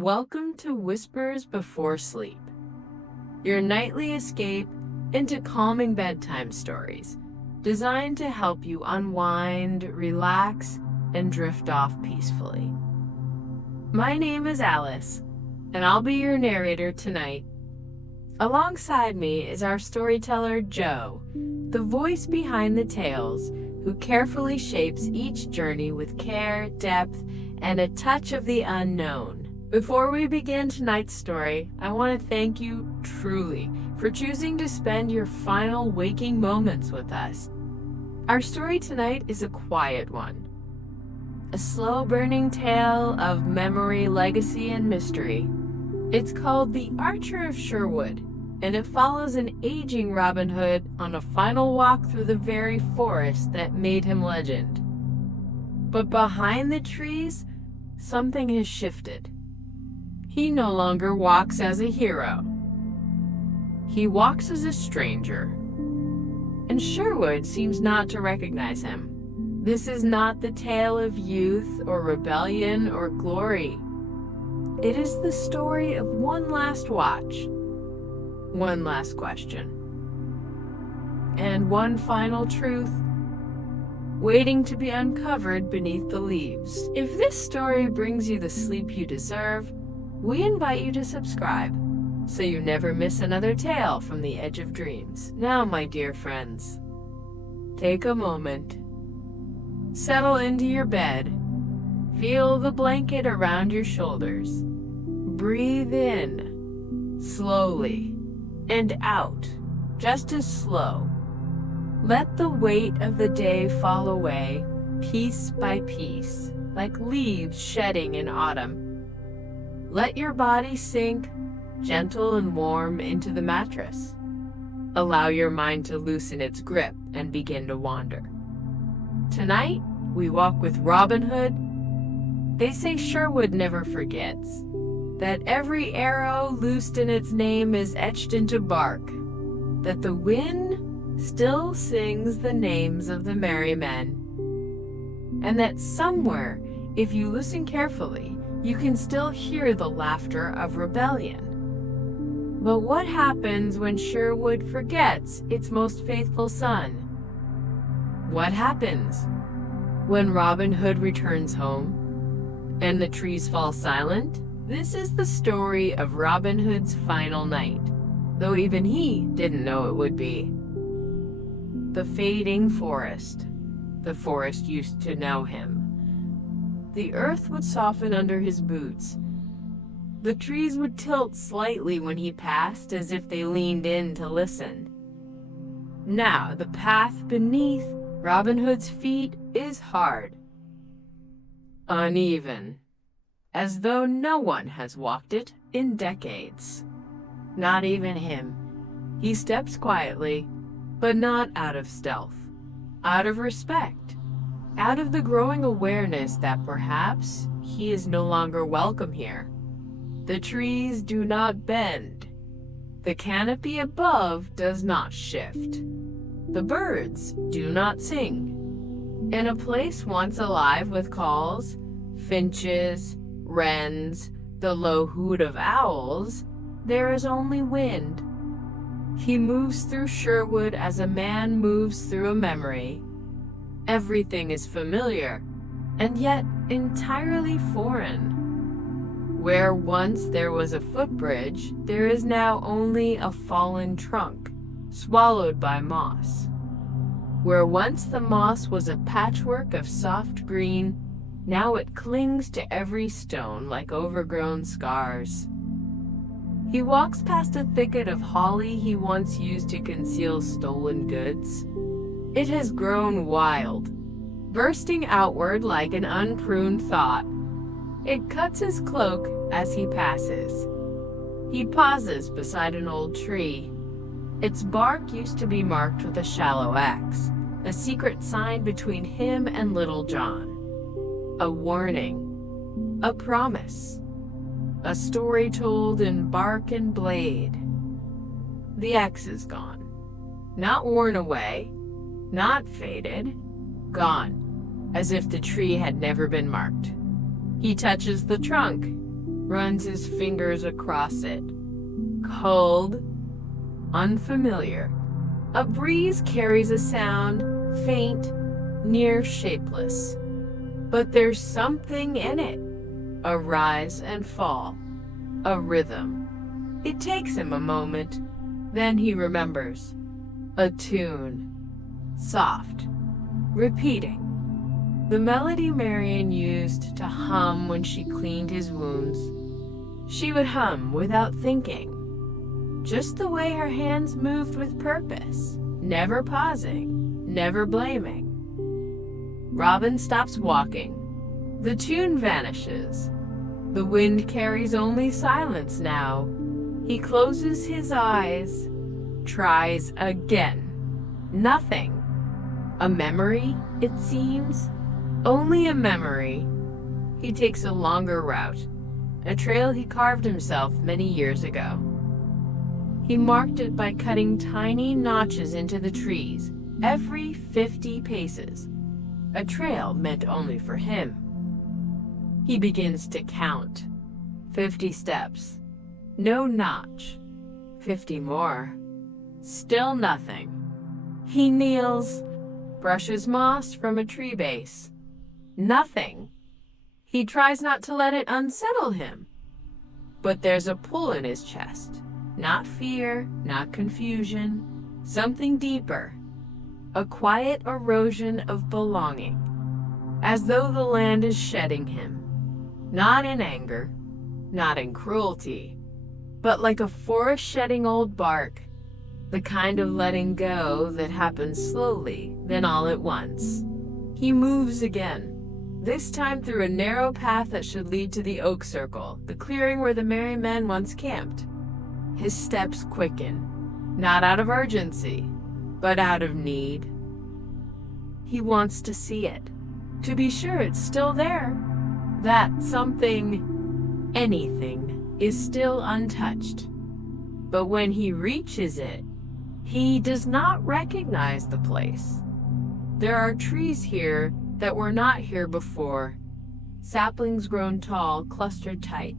Welcome to Whispers Before Sleep, your nightly escape into calming bedtime stories, designed to help you unwind, relax, and drift off peacefully. My name is Alice, and I'll be your narrator tonight. Alongside me is our storyteller, Joe, the voice behind the tales, who carefully shapes each journey with care, depth, and a touch of the unknown. Before we begin tonight's story, I want to thank you truly for choosing to spend your final waking moments with us. Our story tonight is a quiet one. A slow-burning tale of memory, legacy, and mystery. It's called The Archer of Sherwood, and it follows an aging Robin Hood on a final walk through the very forest that made him legend. But behind the trees, something has shifted. He no longer walks as a hero. He walks as a stranger. And Sherwood seems not to recognize him. This is not the tale of youth or rebellion or glory. It is the story of one last watch, one last question, and one final truth waiting to be uncovered beneath the leaves. If this story brings you the sleep you deserve, we invite you to subscribe so you never miss another tale from the edge of dreams. Now, my dear friends, take a moment, settle into your bed, feel the blanket around your shoulders, breathe in slowly and out just as slow. Let the weight of the day fall away piece by piece, like leaves shedding in autumn. Let your body sink, gentle and warm, into the mattress. Allow your mind to loosen its grip and begin to wander. Tonight, we walk with Robin Hood. They say Sherwood never forgets, that every arrow loosed in its name is etched into bark, that the wind still sings the names of the merry men, and that somewhere, if you listen carefully, you can still hear the laughter of rebellion. But what happens when Sherwood forgets its most faithful son? What happens when Robin Hood returns home and the trees fall silent? This is the story of Robin Hood's final night, though even he didn't know it would be. The fading forest. The forest used to know him. The earth would soften under his boots. The trees would tilt slightly when he passed, as if they leaned in to listen. Now the path beneath Robin Hood's feet is hard, uneven, as though no one has walked it in decades. Not even him. He steps quietly, but not out of stealth, out of respect. Out of the growing awareness that perhaps he is no longer welcome here. The trees do not bend. The canopy above does not shift. The birds do not sing. In a place once alive with calls, finches, wrens, the low hoot of owls, there is only wind. He moves through Sherwood as a man moves through a memory. Everything is familiar, and yet entirely foreign. Where once there was a footbridge, there is now only a fallen trunk, swallowed by moss. Where once the moss was a patchwork of soft green, now it clings to every stone like overgrown scars. He walks past a thicket of holly he once used to conceal stolen goods. It has grown wild, bursting outward like an unpruned thought. It cuts his cloak as he passes. He pauses beside an old tree. Its bark used to be marked with a shallow X, a secret sign between him and Little John. A warning, a promise, a story told in bark and blade. The X is gone, not worn away, not faded, gone, as if the tree had never been marked. He touches the trunk. runs his fingers across it. Cold, unfamiliar. A breeze carries a sound, faint, near shapeless. But there's something in it. A rise and fall. A rhythm. It takes him a moment. Then he remembers. A tune. Soft. Repeating. The melody Marion used to hum when she cleaned his wounds. She would hum without thinking. Just the way her hands moved with purpose. Never pausing. Never blaming. Robin stops walking. The tune vanishes. The wind carries only silence now. He closes his eyes. Tries again. Nothing. A memory, it seems. Only a memory. He takes a longer route. A trail he carved himself many years ago. He marked it by cutting tiny notches into the trees every 50 paces. A trail meant only for him. He begins to count. 50 steps. No notch. 50 more. Still nothing. He kneels, brushes moss from a tree base. Nothing. He tries not to let it unsettle him. But there's a pull in his chest. Not fear, not confusion. Something deeper. A quiet erosion of belonging. As though the land is shedding him. Not in anger, not in cruelty, but like a forest shedding old bark. The kind of letting go that happens slowly, then all at once. He moves again. This time through a narrow path that should lead to the oak circle, the clearing where the merry men once camped. His steps quicken, not out of urgency, but out of need. He wants to see it, to be sure it's still there. That something, anything, is still untouched. But when he reaches it, he does not recognize the place. There are trees here that were not here before. Saplings grown tall, clustered tight.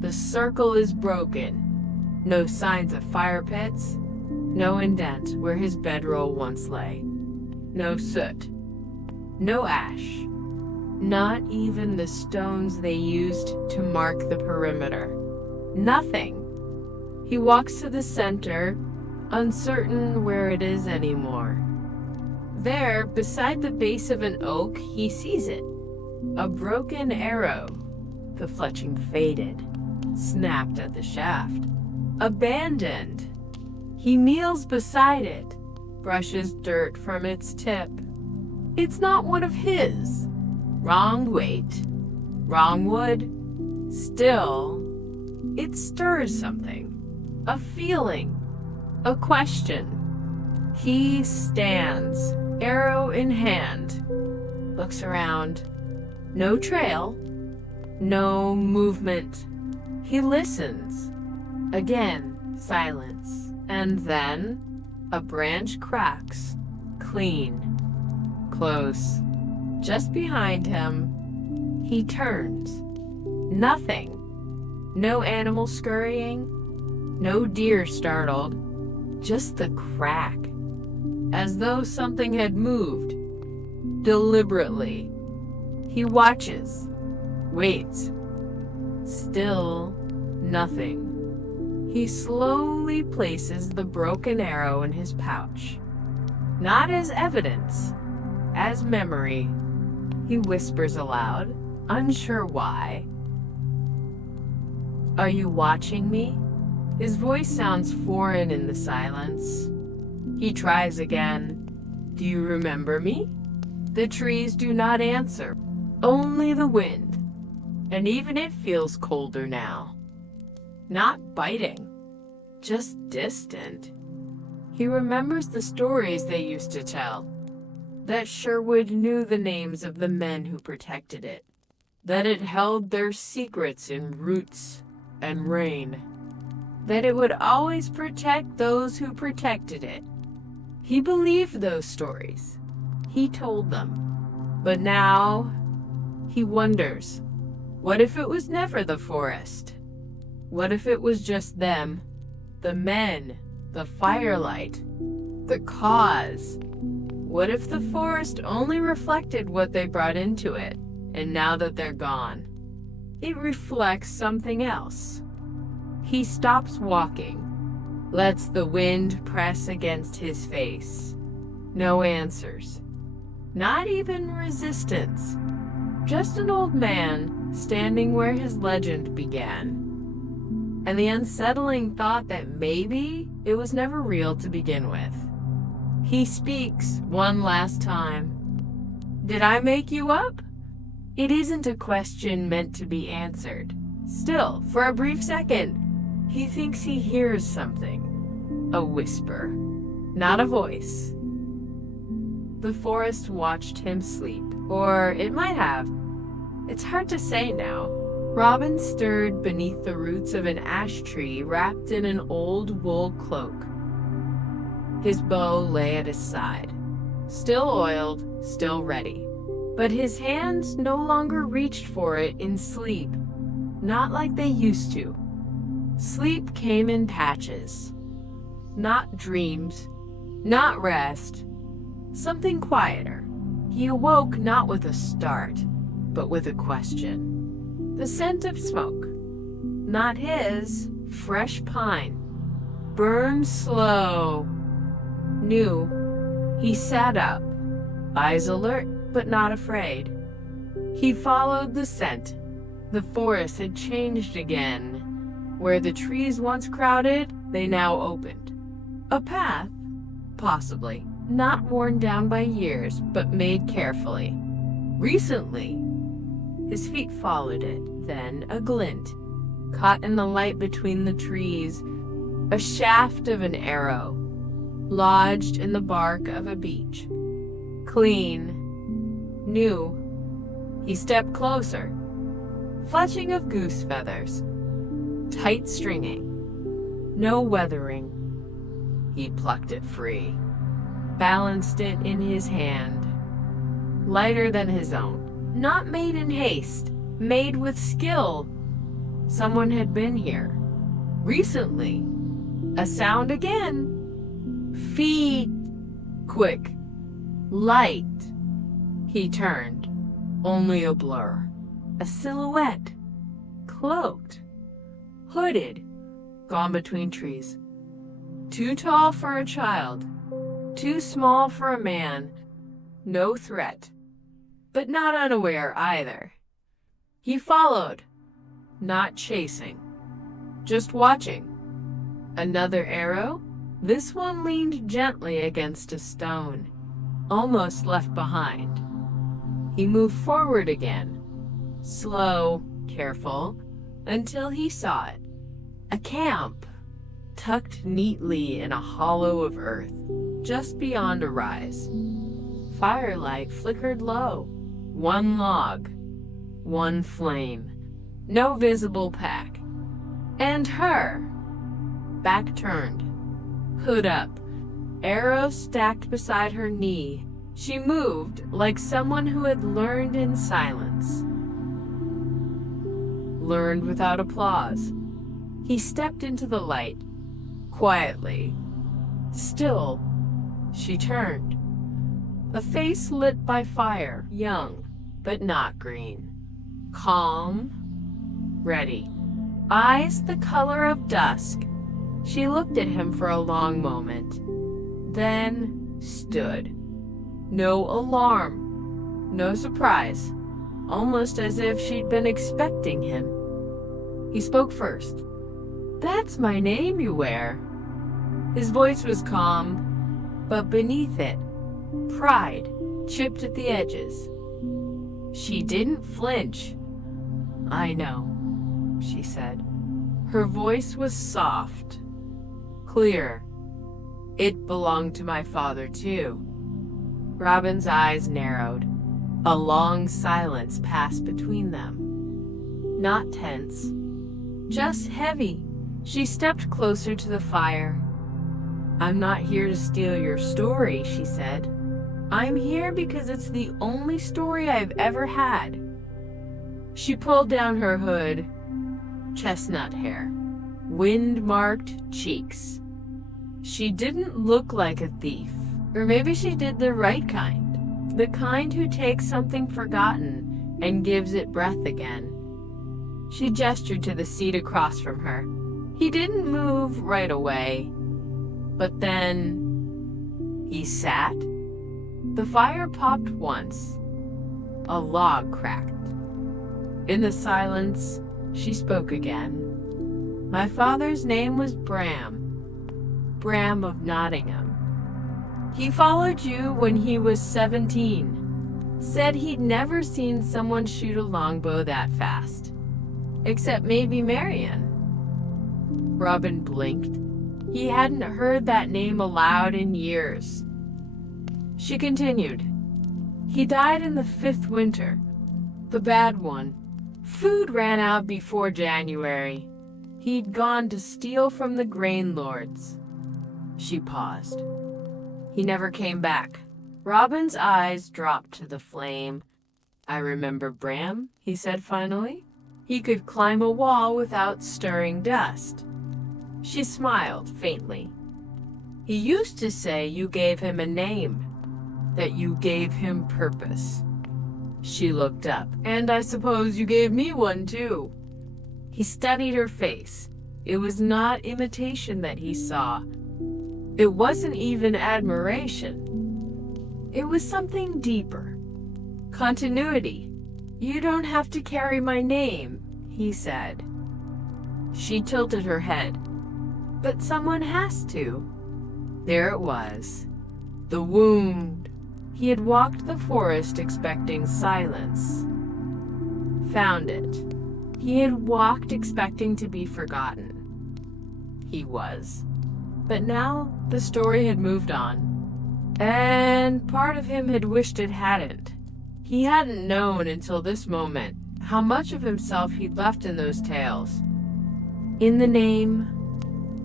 The circle is broken. No signs of fire pits. No indent where his bedroll once lay. No soot. No ash. Not even the stones they used to mark the perimeter. Nothing. He walks to the center, uncertain where it is anymore. There, beside the base of an oak, he sees it. A broken arrow. The fletching faded, snapped at the shaft. Abandoned. He kneels beside it, brushes dirt from its tip. It's not one of his. Wrong weight, wrong wood. Still, it stirs something. A feeling, a question. He stands, arrow in hand, looks around. No trail, no movement. He listens. Again, silence. And then, a branch cracks, clean, close. Just behind him, he turns. Nothing. No animal scurrying, no deer startled, just the crack, as though something had moved. Deliberately. He watches, waits. Still nothing. He slowly places the broken arrow in his pouch. Not as evidence, as memory. He whispers aloud, unsure why. Are you watching me? His voice sounds foreign in the silence. He tries again. Do you remember me? The trees do not answer, only the wind. And even it feels colder now. Not biting, just distant. He remembers the stories they used to tell. That Sherwood knew the names of the men who protected it. That it held their secrets in roots and rain. That it would always protect those who protected it. He believed those stories. He told them. But now, he wonders, What if it was never the forest? What if it was just them? The men, the firelight, the cause. What if the forest only reflected what they brought into it, and now that they're gone, it reflects something else? He stops walking, lets the wind press against his face. No answers. Not even resistance. Just an old man standing where his legend began. And the unsettling thought that maybe it was never real to begin with. He speaks one last time. Did I make you up? It isn't a question meant to be answered. Still, for a brief second, he thinks he hears something. A whisper, not a voice. The forest watched him sleep, or it might have. It's hard to say now. Robin stirred beneath the roots of an ash tree wrapped in an old wool cloak. His bow lay at his side, still oiled, still ready. But his hands no longer reached for it in sleep, not like they used to. Sleep came in patches. Not dreams, not rest, something quieter. He awoke not with a start, but with a question. The scent of smoke, not his, fresh pine, burned slow. New. He sat up, eyes alert but not afraid. He followed the scent. The forest had changed again. Where the trees once crowded, they now opened. A path, possibly, not worn down by years, but made carefully. Recently, his feet followed it, then a glint, caught in the light between the trees, a shaft of an arrow, lodged in the bark of a beech. Clean, new. He stepped closer. Fletching of goose feathers, tight stringing, no weathering. He plucked it free, balanced it in his hand, lighter than his own, not made in haste, made with skill. Someone had been here. Recently. A sound again. Feet. Quick. Light. He turned. Only a blur. A silhouette. Cloaked. Hooded. Gone between trees. Too tall for a child. Too small for a man. No threat. But not unaware either. He followed. Not chasing. Just watching. Another arrow? This one leaned gently against a stone, almost left behind. He moved forward again, slow, careful, until he saw it. A camp, tucked neatly in a hollow of earth, just beyond a rise. Firelight flickered low. One log, one flame, no visible pack. And her, back turned, hood up, arrow stacked beside her knee. She moved like someone who had learned in silence. Learned without applause. He stepped into the light, quietly. Still, she turned. A face lit by fire, young, but not green. Calm, ready. Eyes the color of dusk. She looked at him for a long moment, then stood. No alarm, no surprise, almost as if she'd been expecting him. He spoke first. "That's my name you wear." His voice was calm, but beneath it, pride chipped at the edges. She didn't flinch. "I know," she said. Her voice was soft, clear. "It belonged to my father, too." Robin's eyes narrowed. A long silence passed between them. Not tense, just heavy. She stepped closer to the fire. "I'm not here to steal your story," she said. "I'm here because it's the only story I've ever had." She pulled down her hood. Chestnut hair. Wind-marked cheeks. She didn't look like a thief. Or maybe she did the right kind. The kind who takes something forgotten and gives it breath again. She gestured to the seat across from her. He didn't move right away. But then he sat. The fire popped once. A log cracked. In the silence, she spoke again. My father's name was Bram of Nottingham. He followed you when he was 17. Said he'd never seen someone shoot a longbow that fast. Except maybe Marion. Robin blinked. He hadn't heard that name aloud in years. She continued. He died in the 5th winter. The bad one. Food ran out before January. He'd gone to steal from the grain lords. She paused. He never came back. Robin's eyes dropped to the flame. I remember Bram, he said finally. He could climb a wall without stirring dust. She smiled faintly. He used to say you gave him a name, that you gave him purpose. She looked up. And I suppose you gave me one too. He studied her face. It was not imitation that he saw. It wasn't even admiration. It was something deeper. Continuity. You don't have to carry my name, he said. She tilted her head. But someone has to. There it was. The wound. He had walked the forest expecting silence. Found it. He had walked expecting to be forgotten. He was. But now the story had moved on. And part of him had wished it hadn't. He hadn't known until this moment how much of himself he'd left in those tales. In the name,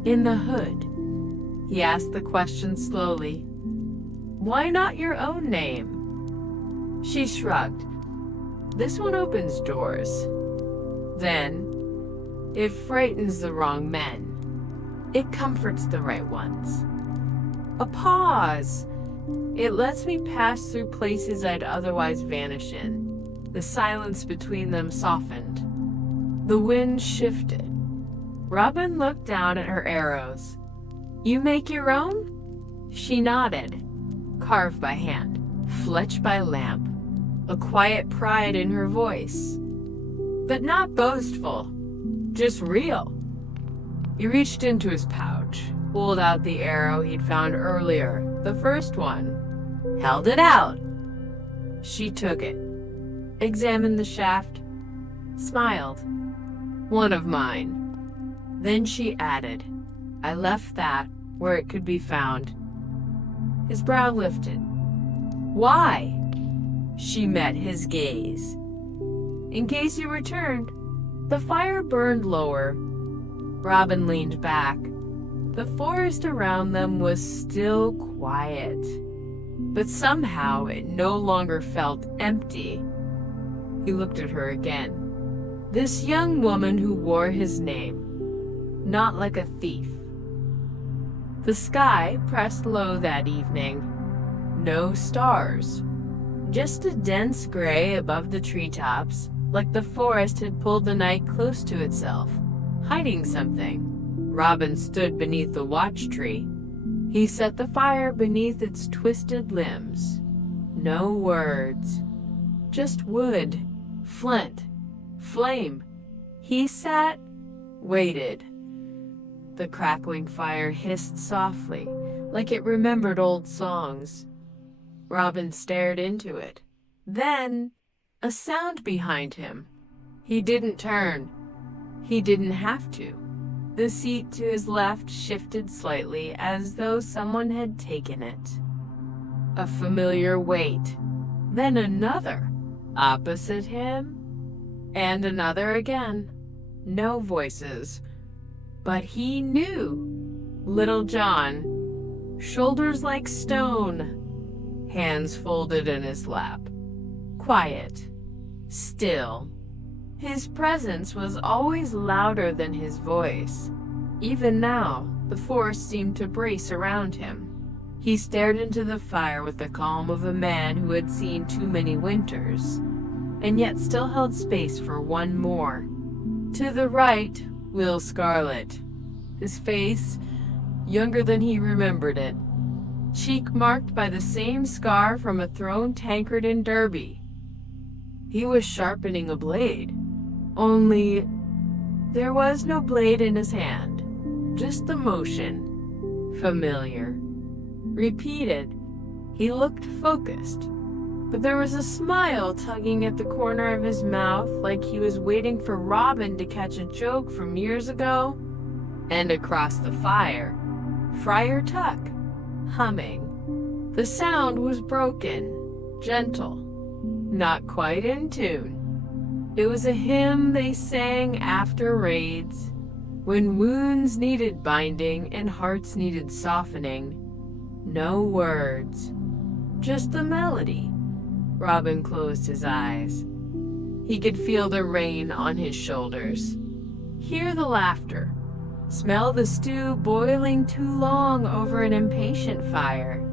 in the hood. He asked the question slowly. Why not your own name? She shrugged. This one opens doors. Then, it frightens the wrong men. It comforts the right ones. A pause. It lets me pass through places I'd otherwise vanish in. The silence between them softened. The wind shifted. Robin looked down at her arrows. You make your own? She nodded. Carved by hand, fletched by lamp. A quiet pride in her voice. But not boastful. Just real. He reached into his pouch, pulled out the arrow he'd found earlier, the first one. Held it out. She took it. Examined the shaft. Smiled. One of mine. Then she added, I left that where it could be found. His brow lifted. Why? She met his gaze. In case you returned. The fire burned lower. Robin leaned back. The forest around them was still quiet. But somehow it no longer felt empty. He looked at her again. This young woman who wore his name. Not like a thief. The sky pressed low that evening. No stars. Just a dense gray above the treetops, like the forest had pulled the night close to itself, hiding something. Robin stood beneath the watch tree. He set the fire beneath its twisted limbs. No words. Just wood, flint, flame. He sat, waited. The crackling fire hissed softly, like it remembered old songs. Robin stared into it. Then, a sound behind him. He didn't turn. He didn't have to. The seat to his left shifted slightly as though someone had taken it. A familiar weight. Then another. Opposite him. And another again. No voices. But he knew. Little John. Shoulders like stone. Hands folded in his lap. Quiet. Still. His presence was always louder than his voice. Even now, the forest seemed to brace around him. He stared into the fire with the calm of a man who had seen too many winters, and yet still held space for one more. To the right, Will Scarlet, his face younger than he remembered it, cheek marked by the same scar from a thrown tankard in Derby. He was sharpening a blade, only there was no blade in his hand, just the motion, familiar, repeated. He looked focused, but there was a smile tugging at the corner of his mouth like he was waiting for Robin to catch a joke from years ago. And across the fire, Friar Tuck, humming. The sound was broken, gentle, not quite in tune. It was a hymn they sang after raids, when wounds needed binding and hearts needed softening. No words, just the melody. Robin closed his eyes. He could feel the rain on his shoulders, hear the laughter, smell the stew boiling too long over an impatient fire.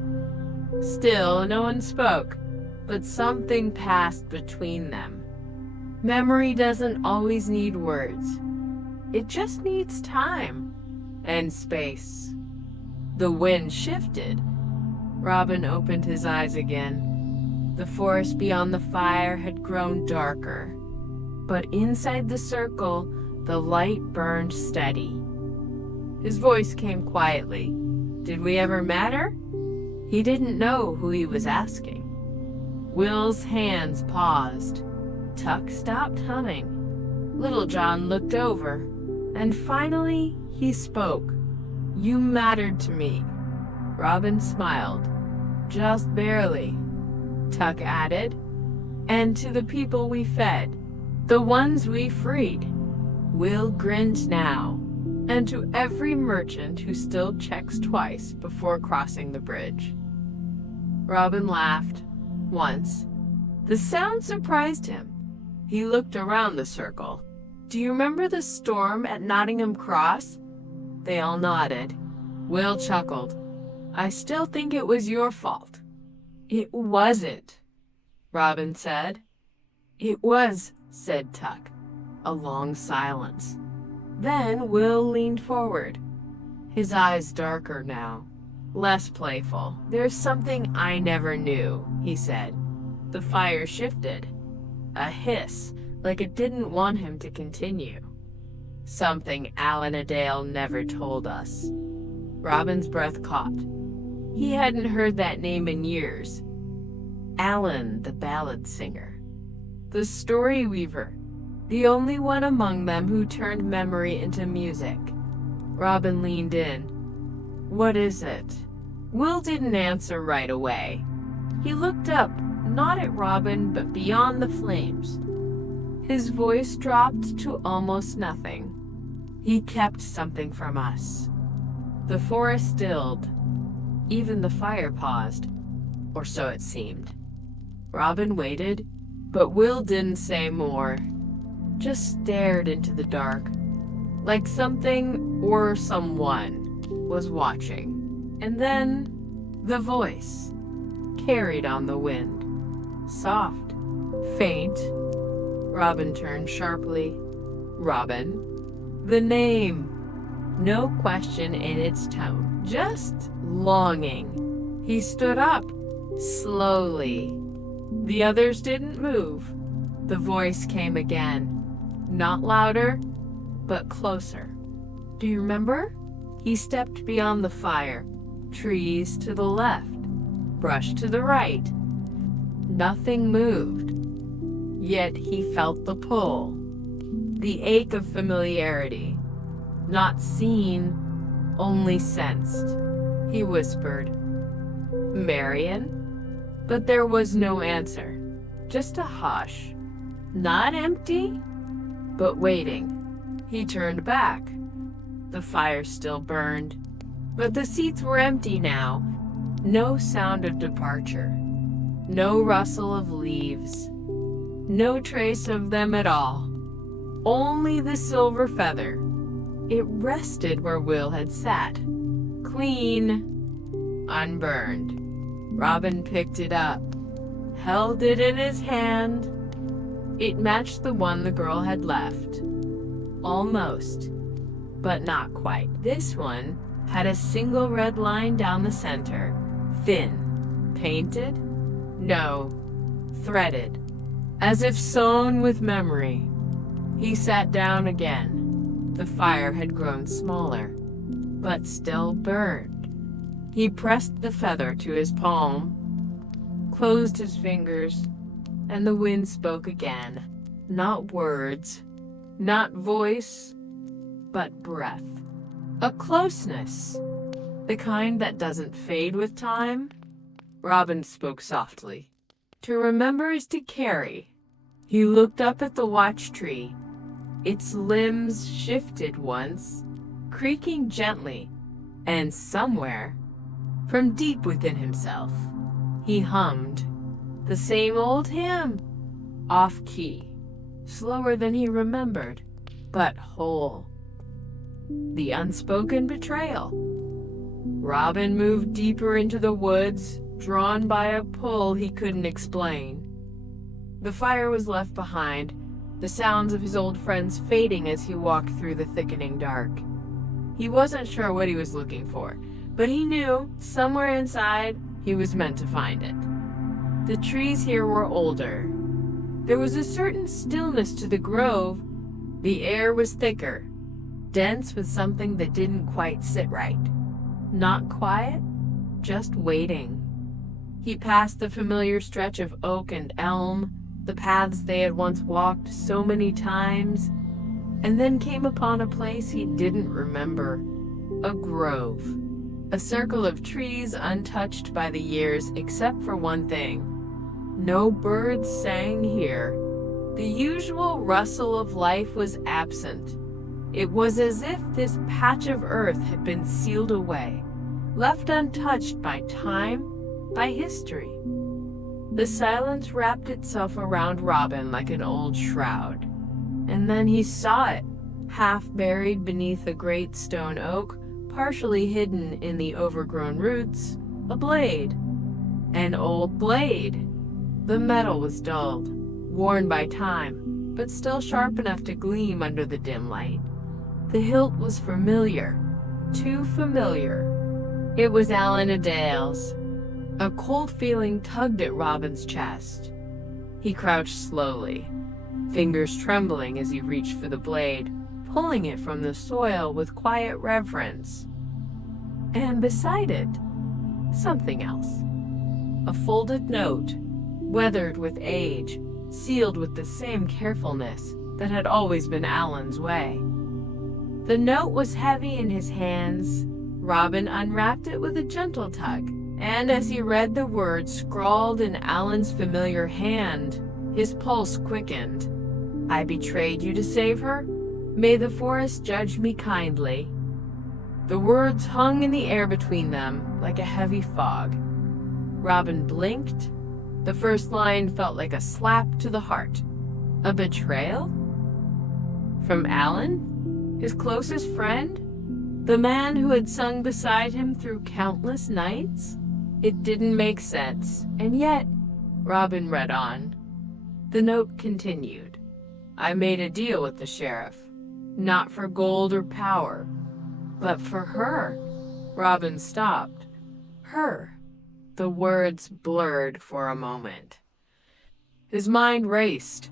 Still, no one spoke, but something passed between them. Memory doesn't always need words. It just needs time and space. The wind shifted. Robin opened his eyes again. The forest beyond the fire had grown darker, but inside the circle, the light burned steady. His voice came quietly. Did we ever matter? He didn't know who he was asking. Will's hands paused. Tuck stopped humming. Little John looked over, and finally he spoke. You mattered to me. Robin smiled. Just barely, Tuck added. And to the people we fed, the ones we freed. Will grinned now. And to every merchant who still checks twice before crossing the bridge. Robin laughed, once. The sound surprised him. He looked around the circle. Do you remember the storm at Nottingham Cross? They all nodded. Will chuckled. I still think it was your fault. It wasn't, Robin said. It was, said Tuck. A long silence. Then Will leaned forward, his eyes darker now, less playful. There's something I never knew, he said. The fire shifted, a hiss, like it didn't want him to continue. Something Alan Adale never told us. Robin's breath caught. He hadn't heard that name in years. Alan, the ballad singer, the story weaver. The only one among them who turned memory into music. Robin leaned in. What is it? Will didn't answer right away. He looked up, not at Robin, but beyond the flames. His voice dropped to almost nothing. He kept something from us. The forest stilled. Even the fire paused, or so it seemed. Robin waited, but Will didn't say more. Just stared into the dark, like something or someone was watching. And then the voice carried on the wind, soft, faint. Robin turned sharply. Robin, the name. No question in its tone, just longing. He stood up, slowly. The others didn't move. The voice came again. Not louder, but closer. Do you remember? He stepped beyond the fire. Trees to the left, brush to the right. Nothing moved. Yet he felt the pull, the ache of familiarity. Not seen, only sensed. He whispered, Marion? But there was no answer, just a hush. Not empty, but waiting. He turned back. The fire still burned, but the seats were empty now. No sound of departure, no rustle of leaves, no trace of them at all. only the silver feather. It rested where Will had sat, clean, unburned. Robin picked it up, held it in his hand. It matched the one the girl had left. Almost, but not quite. This one had a single red line down the center, thin, painted? No, threaded, as if sewn with memory. He sat down again. The fire had grown smaller, but still burned. He pressed the feather to his palm, closed his fingers, and the wind spoke again. Not words, not voice, but breath. A closeness, the kind that doesn't fade with time. Robin spoke softly. To remember is to carry. He looked up at the watch tree. Its limbs shifted once, creaking gently, and somewhere, from deep within himself, he hummed the same old hymn, off-key, slower than he remembered, but whole. The unspoken betrayal. Robin moved deeper into the woods, drawn by a pull he couldn't explain. The fire was left behind, the sounds of his old friends fading as he walked through the thickening dark. He wasn't sure what he was looking for, but he knew, somewhere inside, he was meant to find it. The trees here were older. There was a certain stillness to the grove. The air was thicker, dense with something that didn't quite sit right. Not quiet, just waiting. He passed the familiar stretch of oak and elm, the paths they had once walked so many times, and then came upon a place he didn't remember. A grove. A circle of trees untouched by the years except for one thing. No birds sang here. The usual rustle of life was absent. It was as if this patch of earth had been sealed away, left untouched by time, by history. The silence wrapped itself around Robin like an old shroud. And then he saw it, half buried beneath a great stone oak, partially hidden in the overgrown roots, a blade. An old blade. The metal was dulled, worn by time, but still sharp enough to gleam under the dim light. The hilt was familiar, too familiar. It was Alan Adale's. A cold feeling tugged at Robin's chest. He crouched slowly, fingers trembling as he reached for the blade, pulling it from the soil with quiet reverence. And beside it, something else. A folded note, weathered with age, sealed with the same carefulness that had always been Alan's way. The note was heavy in his hands. Robin unwrapped it with a gentle tug, and as he read the words scrawled in Alan's familiar hand, his pulse quickened. I betrayed you to save her. May the forest judge me kindly. The words hung in the air between them like a heavy fog. Robin blinked. The first line felt like a slap to the heart. A betrayal? From Alan? His closest friend? The man who had sung beside him through countless nights? It didn't make sense, and yet, Robin read on. The note continued. I made a deal with the sheriff, not for gold or power, but for her. Robin stopped. Her. The words blurred for a moment. His mind raced,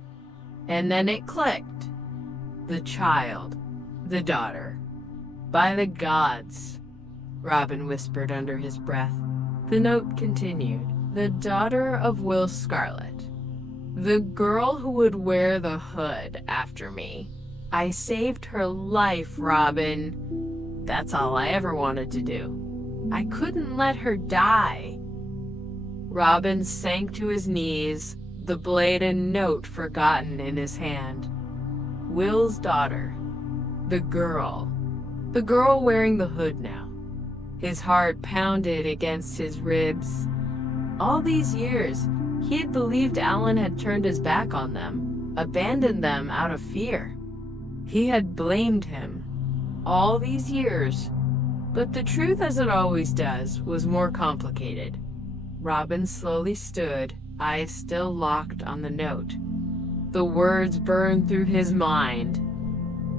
and then it clicked. The child, the daughter. By the gods, Robin whispered under his breath. The note continued. The daughter of Will Scarlet. The girl who would wear the hood after me. I saved her life, Robin. That's all I ever wanted to do. I couldn't let her die. Robin sank to his knees, the blade and note forgotten in his hand. Will's daughter. The girl wearing the hood now. His heart pounded against his ribs. All these years, he had believed Alan had turned his back on them, abandoned them out of fear. He had blamed him all these years, but the truth, as it always does, was more complicated. Robin slowly stood, eyes still locked on the note. The words burned through his mind.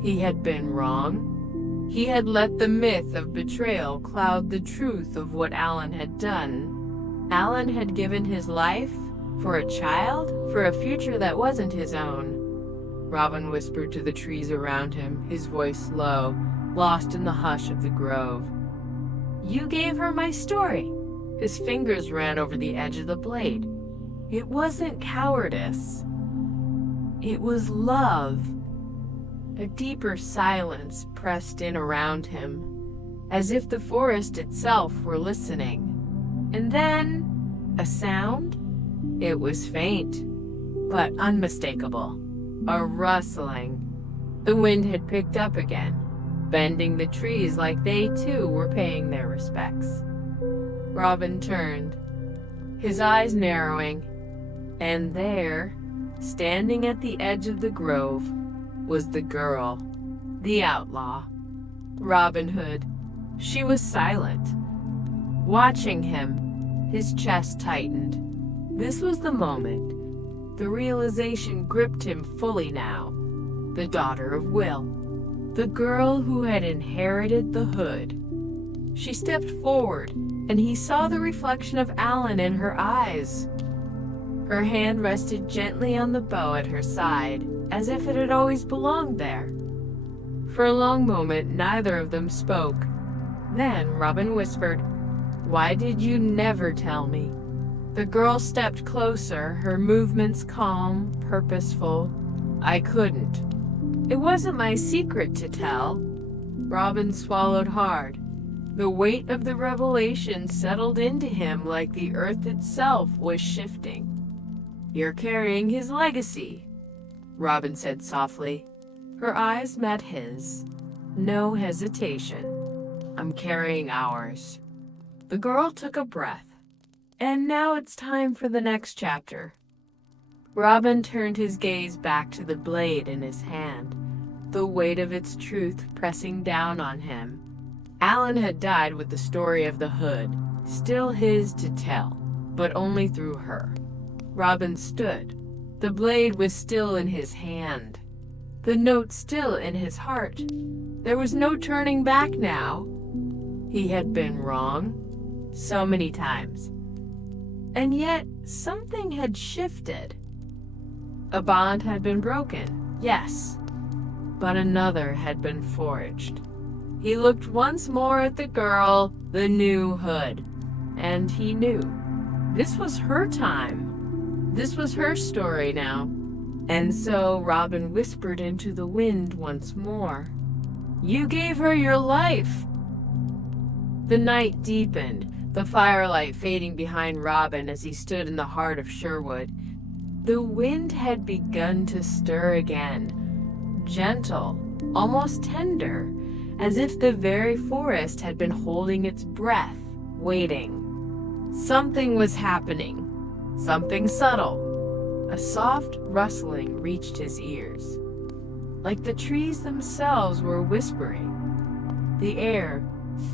He had been wrong. He had let the myth of betrayal cloud the truth of what Alan had done. Alan had given his life for a child, for a future that wasn't his own. Robin whispered to the trees around him, his voice low, lost in the hush of the grove. You gave her my story. His fingers ran over the edge of the blade. It wasn't cowardice. It was love. A deeper silence pressed in around him, as if the forest itself were listening. And then, a sound? It was faint, but unmistakable. A rustling. The wind had picked up again, bending the trees like they too were paying their respects. Robin turned, his eyes narrowing, and there, standing at the edge of the grove, was the girl, the outlaw, Robin Hood. She was silent, watching him, his chest tightened. This was the moment. The realization gripped him fully now. The daughter of Will, the girl who had inherited the hood. She stepped forward, and he saw the reflection of Alan in her eyes. Her hand rested gently on the bow at her side, as if it had always belonged there. For a long moment, neither of them spoke. Then Robin whispered, "Why did you never tell me?" The girl stepped closer, her movements calm, purposeful. "I couldn't. It wasn't my secret to tell." Robin swallowed hard. The weight of the revelation settled into him like the earth itself was shifting. "You're carrying his legacy," Robin said softly. Her eyes met his. No hesitation. "I'm carrying ours." The girl took a breath. And now it's time for the next chapter. Robin turned his gaze back to the blade in his hand, the weight of its truth pressing down on him. Alan had died with the story of the hood, still his to tell, but only through her. Robin stood. The blade was still in his hand, the note still in his heart. There was no turning back now. He had been wrong, so many times. And yet, something had shifted. A bond had been broken, yes, but another had been forged. He looked once more at the girl, the new hood, and he knew. This was her time. This was her story now. And so Robin whispered into the wind once more. "You gave her your life." The night deepened, the firelight fading behind Robin as he stood in the heart of Sherwood. The wind had begun to stir again, gentle, almost tender, as if the very forest had been holding its breath, waiting. Something was happening, something subtle. A soft rustling reached his ears, like the trees themselves were whispering. The air,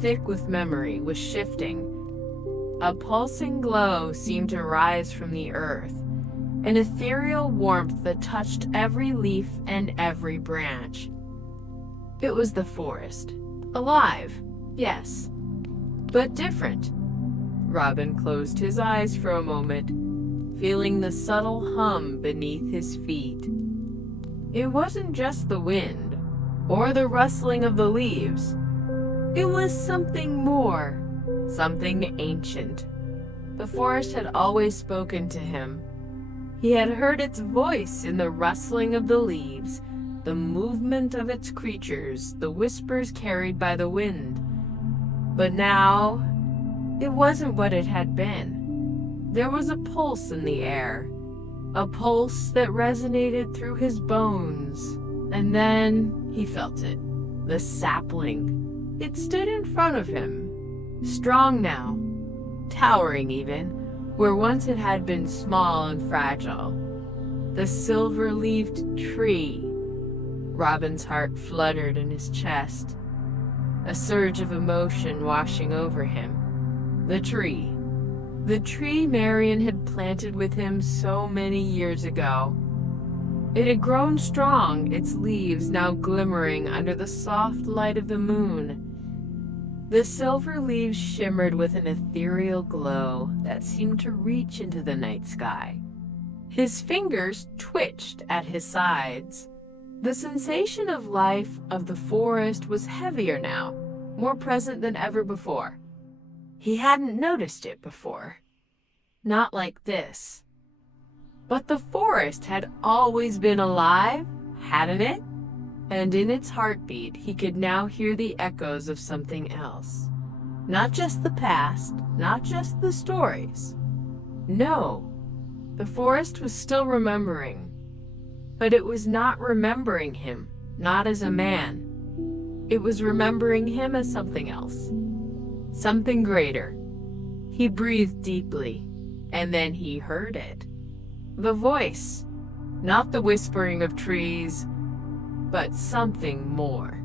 thick with memory, was shifting. A pulsing glow seemed to rise from the earth, an ethereal warmth that touched every leaf and every branch. It was the forest. Alive, yes, but different. Robin closed his eyes for a moment, feeling the subtle hum beneath his feet. It wasn't just the wind, or the rustling of the leaves. It was something more. Something ancient. The forest had always spoken to him. He had heard its voice in the rustling of the leaves, the movement of its creatures, the whispers carried by the wind. But now, it wasn't what it had been. There was a pulse in the air, a pulse that resonated through his bones. And then he felt it. The sapling. It stood in front of him. Strong now, towering even, where once it had been small and fragile. The silver-leaved tree. Robin's heart fluttered in his chest, a surge of emotion washing over him. The tree. The tree Marion had planted with him so many years ago. It had grown strong, its leaves now glimmering under the soft light of the moon. The silver leaves shimmered with an ethereal glow that seemed to reach into the night sky. His fingers twitched at his sides. The sensation of life of the forest was heavier now, more present than ever before. He hadn't noticed it before. Not like this. But the forest had always been alive, hadn't it? And in its heartbeat, he could now hear the echoes of something else. Not just the past, not just the stories. No, the forest was still remembering. But it was not remembering him, not as a man. It was remembering him as something else. Something greater. He breathed deeply, and then he heard it. The voice, not the whispering of trees, but something more.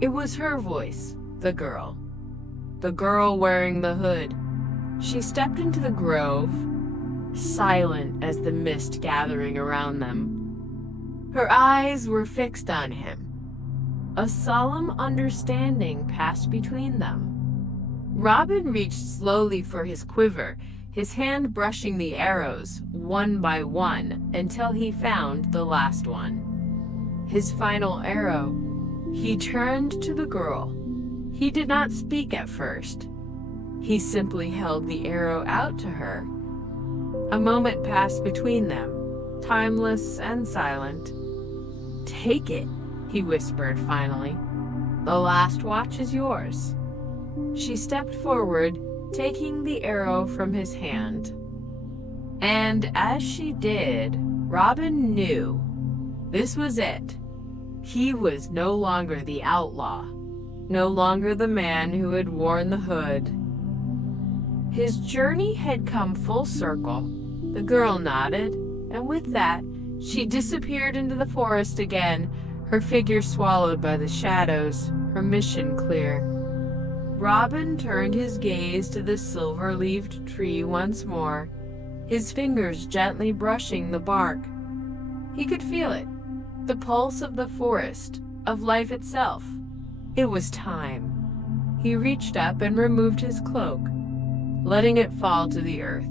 It was her voice, the girl wearing the hood. She stepped into the grove, silent as the mist gathering around them. Her eyes were fixed on him. A solemn understanding passed between them. Robin reached slowly for his quiver, his hand brushing the arrows, one by one, until he found the last one. His final arrow. He turned to the girl. He did not speak at first. He simply held the arrow out to her. A moment passed between them, timeless and silent. "Take it," he whispered finally. "The last watch is yours." She stepped forward, taking the arrow from his hand. And as she did, Robin knew. This was it. He was no longer the outlaw, no longer the man who had worn the hood. His journey had come full circle. The girl nodded, and with that, she disappeared into the forest again, her figure swallowed by the shadows, her mission clear. Robin turned his gaze to the silver-leaved tree once more, his fingers gently brushing the bark. He could feel it. The pulse of the forest, of life itself. It was time. He reached up and removed his cloak, letting it fall to the earth.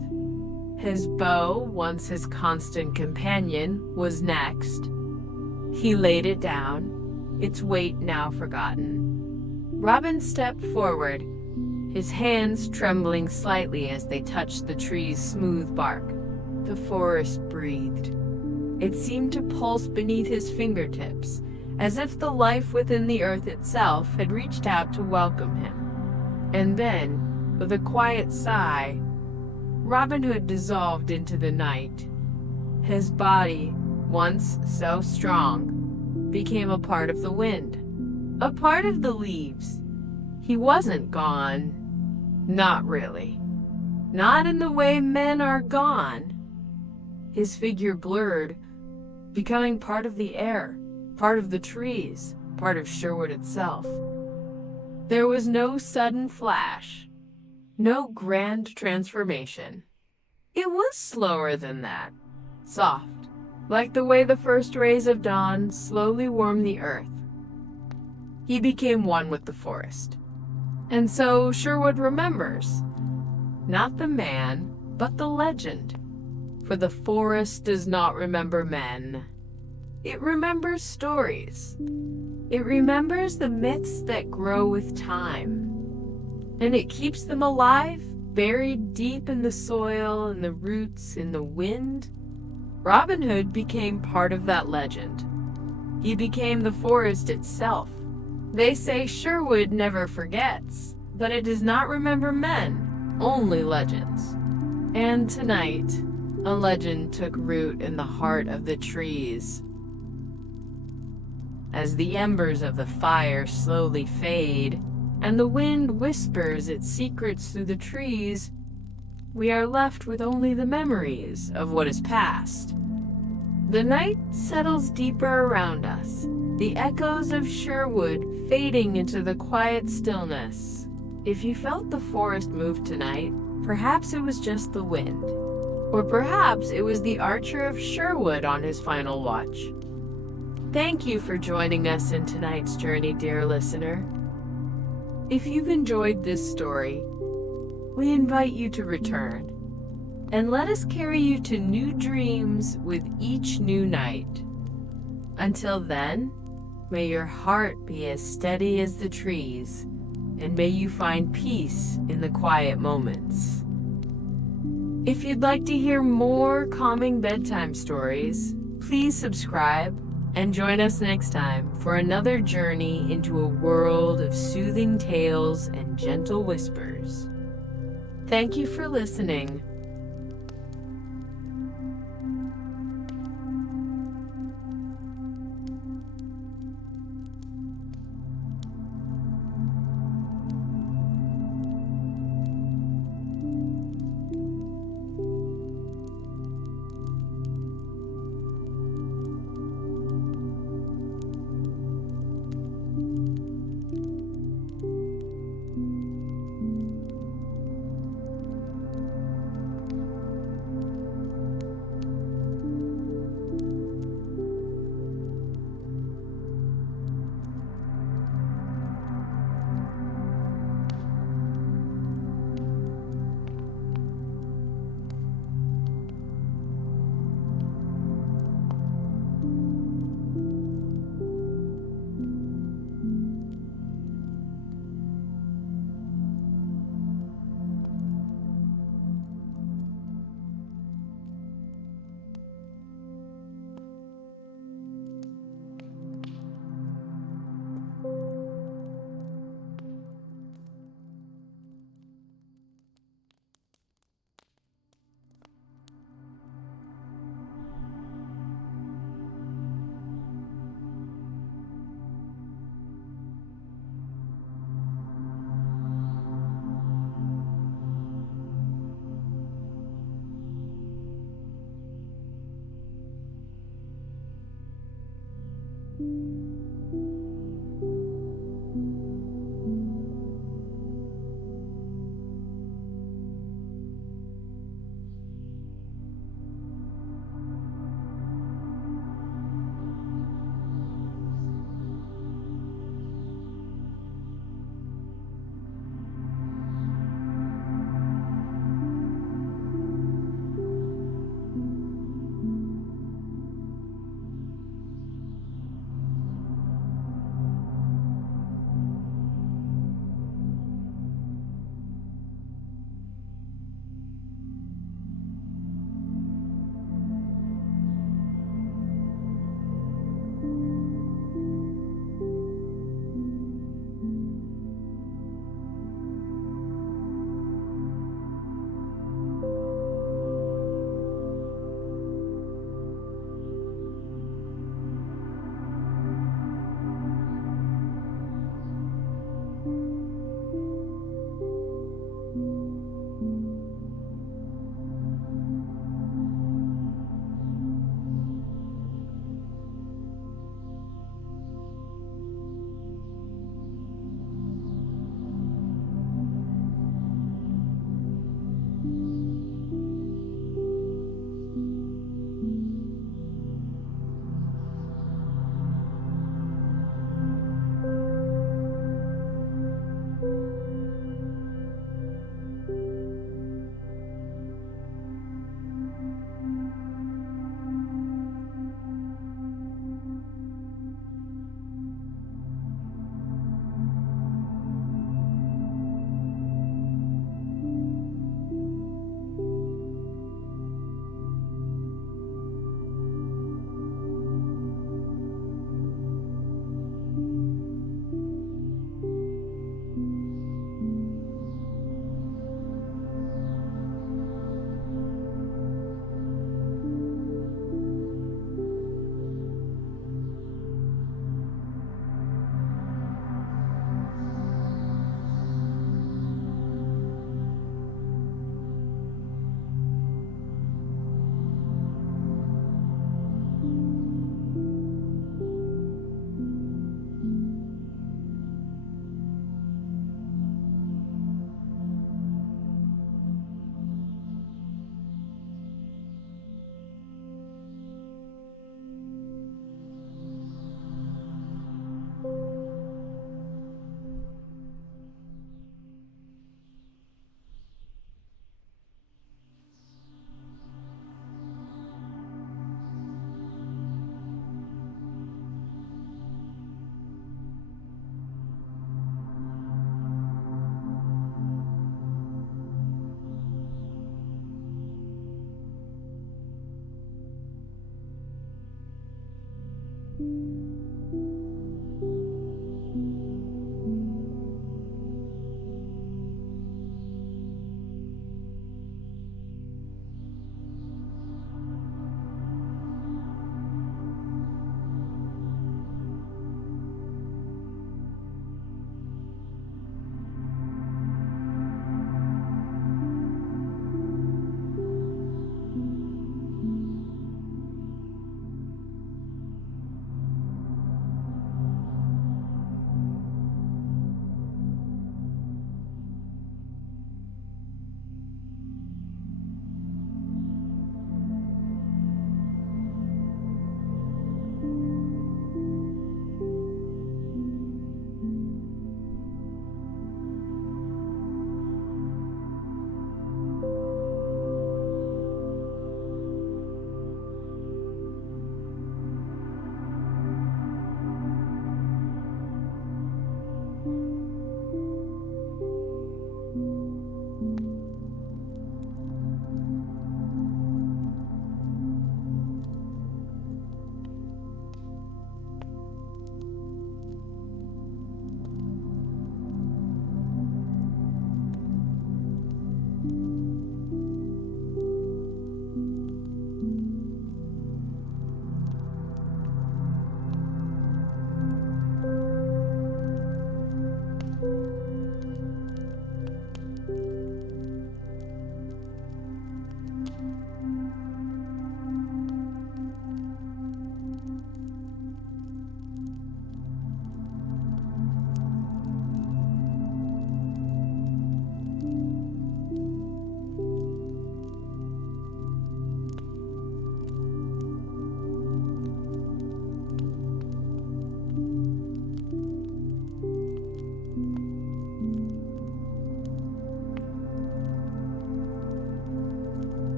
His bow, once his constant companion, was next. He laid it down, its weight now forgotten. Robin stepped forward, his hands trembling slightly as they touched the tree's smooth bark. The forest breathed. It seemed to pulse beneath his fingertips, as if the life within the earth itself had reached out to welcome him. And then, with a quiet sigh, Robin Hood dissolved into the night. His body, once so strong, became a part of the wind, a part of the leaves. He wasn't gone. Not really. Not in the way men are gone. His figure blurred, becoming part of the air, part of the trees, part of Sherwood itself. There was no sudden flash, no grand transformation. It was slower than that, soft, like the way the first rays of dawn slowly warm the earth. He became one with the forest. And so Sherwood remembers, not the man, but the legend. For the forest does not remember men. It remembers stories. It remembers the myths that grow with time. And it keeps them alive, buried deep in the soil, in the roots, in the wind. Robin Hood became part of that legend. He became the forest itself. They say Sherwood never forgets, but it does not remember men, only legends. And tonight, a legend took root in the heart of the trees. As the embers of the fire slowly fade, and the wind whispers its secrets through the trees, we are left with only the memories of what is past. The night settles deeper around us, the echoes of Sherwood fading into the quiet stillness. If you felt the forest move tonight, perhaps it was just the wind. Or perhaps it was the Archer of Sherwood on his final watch. Thank you for joining us in tonight's journey, dear listener. If you've enjoyed this story, we invite you to return and let us carry you to new dreams with each new night. Until then, may your heart be as steady as the trees, and may you find peace in the quiet moments. If you'd like to hear more calming bedtime stories, please subscribe and join us next time for another journey into a world of soothing tales and gentle whispers. Thank you for listening.